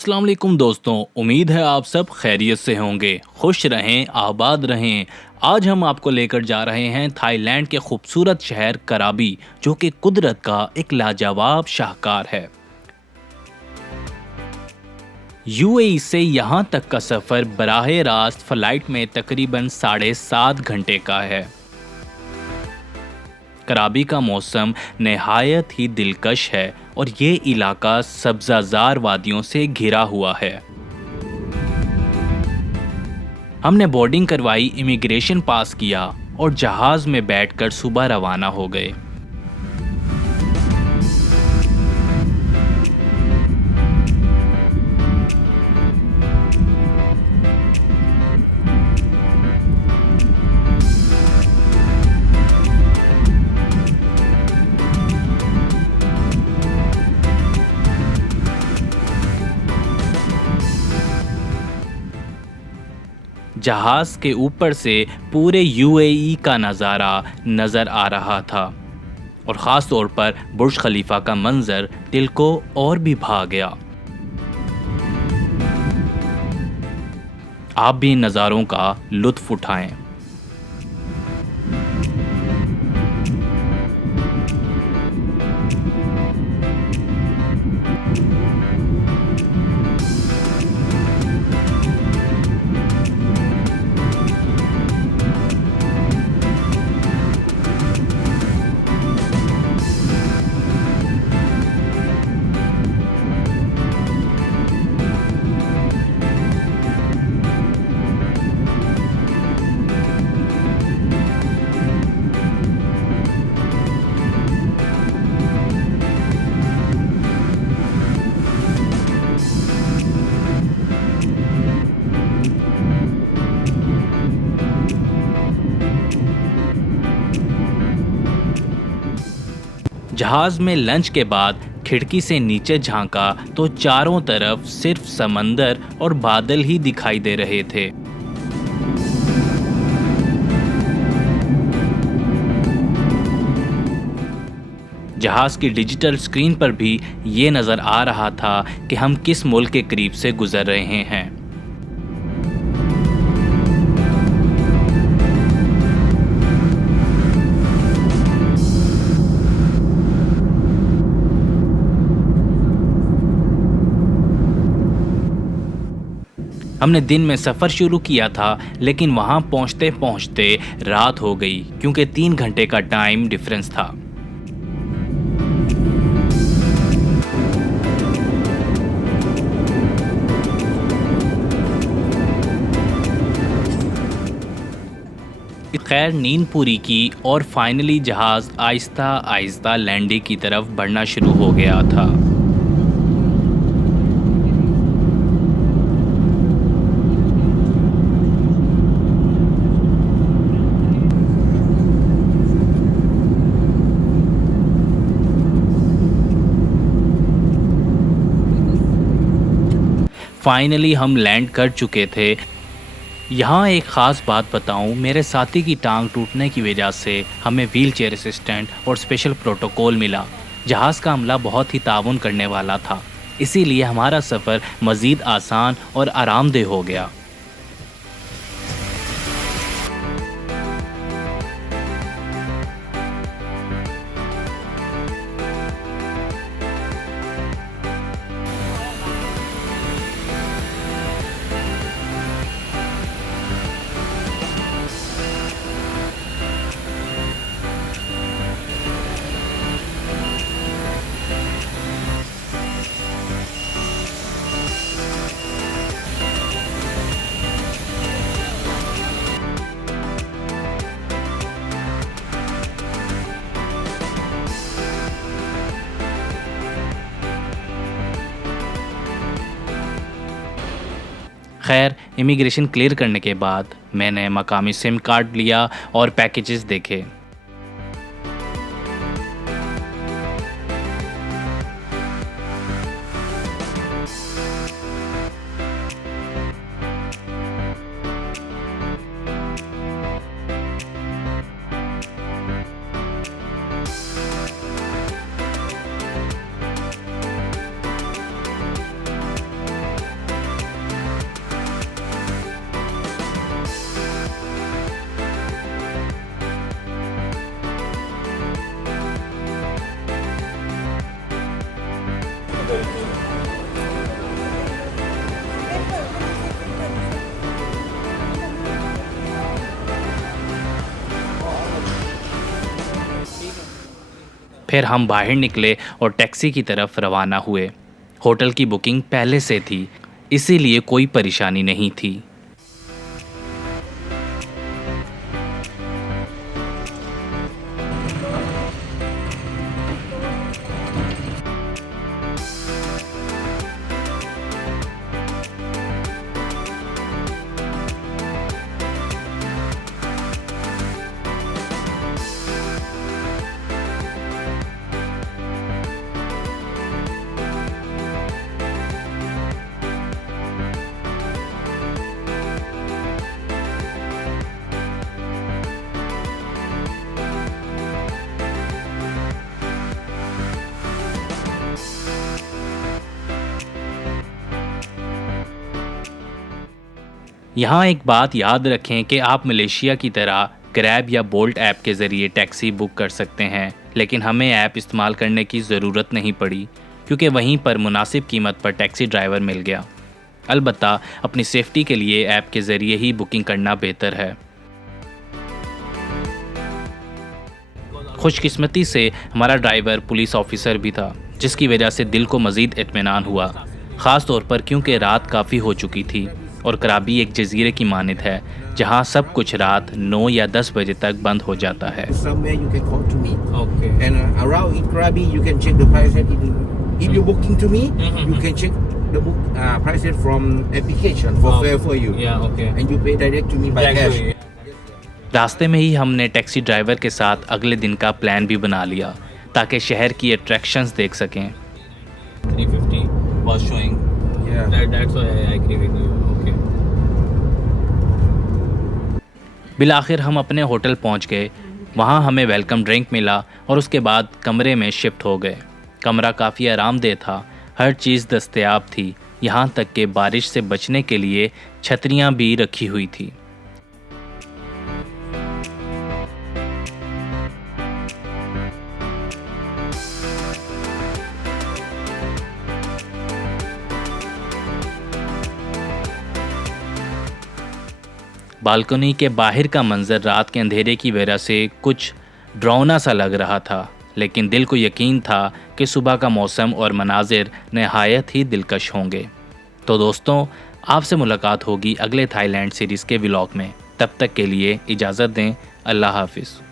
अस्सलाम वालेकुम दोस्तों। उम्मीद है आप सब खैरियत से होंगे, खुश रहें, आबाद रहें। आज हम आपको लेकर जा रहे हैं थाईलैंड के खूबसूरत शहर कराबी, जो कि कुदरत का एक लाजवाब शाहकार है। यूएई से यहाँ तक का सफ़र बराह रास्त फ़्लाइट में तकरीबन 7.5 घंटे का है। कराबी का मौसम नहायत ही दिलकश है और ये इलाका सब्ज़ाज़ार वादियों से घिरा हुआ है। हमने बोर्डिंग करवाई, इमिग्रेशन पास किया और जहाज़ में बैठकर सुबह रवाना हो गए। जहाज़ के ऊपर से पूरे यूएई का नज़ारा नज़र आ रहा था और ख़ास तौर पर बुर्ज खलीफा का मंज़र दिल को और भी भा गया। आप भी इन नज़ारों का लुत्फ़ उठाएं। जहाज़ में लंच के बाद खिड़की से नीचे झांका तो चारों तरफ सिर्फ समंदर और बादल ही दिखाई दे रहे थे। जहाज़ की डिजिटल स्क्रीन पर भी ये नज़र आ रहा था कि हम किस मुल्क के करीब से गुजर रहे हैं। हमने दिन में सफ़र शुरू किया था, लेकिन वहाँ पहुँचते पहुँचते रात हो गई क्योंकि 3 घंटे का टाइम डिफरेंस था। खैर नींद पूरी की और फाइनली जहाज़ आहिस्ता आहिस्ता लैंडिंग की तरफ बढ़ना शुरू हो गया था। फाइनली हम लैंड कर चुके थे। यहाँ एक ख़ास बात बताऊँ, मेरे साथी की टांग टूटने की वजह से हमें व्हील चेयर असिस्टेंट और स्पेशल प्रोटोकॉल मिला। जहाज़ का अमला बहुत ही ताउन करने वाला था, इसीलिए हमारा सफ़र मज़ीद आसान और आरामदेह हो गया। खैर इमिग्रेशन क्लियर करने के बाद मैंने मकामी सिम कार्ड लिया और पैकेजेस देखे। फिर हम बाहर निकले और टैक्सी की तरफ रवाना हुए। होटल की बुकिंग पहले से थी, इसीलिए कोई परेशानी नहीं थी। यहाँ एक बात याद रखें कि आप मलेशिया की तरह ग्रैब या बोल्ट ऐप के ज़रिए टैक्सी बुक कर सकते हैं, लेकिन हमें ऐप इस्तेमाल करने की ज़रूरत नहीं पड़ी क्योंकि वहीं पर मुनासिब कीमत पर टैक्सी ड्राइवर मिल गया। अलबत्ता अपनी सेफ्टी के लिए ऐप के ज़रिए ही बुकिंग करना बेहतर है। खुशकिस्मती से हमारा ड्राइवर पुलिस ऑफिसर भी था, जिसकी वजह से दिल को मज़ीद इत्मीनान हुआ, ख़ास तौर पर क्योंकि रात काफ़ी हो चुकी थी और कराबी एक जजीरे की मानित है जहां सब कुछ रात 9 या 10 बजे तक बंद हो जाता है। Somewhere you can call to me. Okay. And around in Krabi you can check the prices. If you're booking to me, you can check the book prices from application for fare for you. Yeah, okay. And you pay direct to me by cash. रास्ते में ही हमने taxi driver के साथ अगले दिन का plan भी बना लिया ताकि शहर की अट्रैक्शंस देख सकें। 350 was showing. Yeah. That's why I agree with you. Okay. बिलाखिर हम अपने होटल पहुंच गए। वहां हमें वेलकम ड्रिंक मिला और उसके बाद कमरे में शिफ्ट हो गए। कमरा काफ़ी आरामदेह था, हर चीज़ दस्तयाब थी, यहाँ तक कि बारिश से बचने के लिए छतरियाँ भी रखी हुई थी। बालकनी के बाहर का मंजर रात के अंधेरे की वजह से कुछ डरावना सा लग रहा था, लेकिन दिल को यकीन था कि सुबह का मौसम और मनाजिर नहायत ही दिलकश होंगे। तो दोस्तों, आपसे मुलाकात होगी अगले थाईलैंड सीरीज़ के व्लॉग में। तब तक के लिए इजाज़त दें। अल्लाह हाफिज़।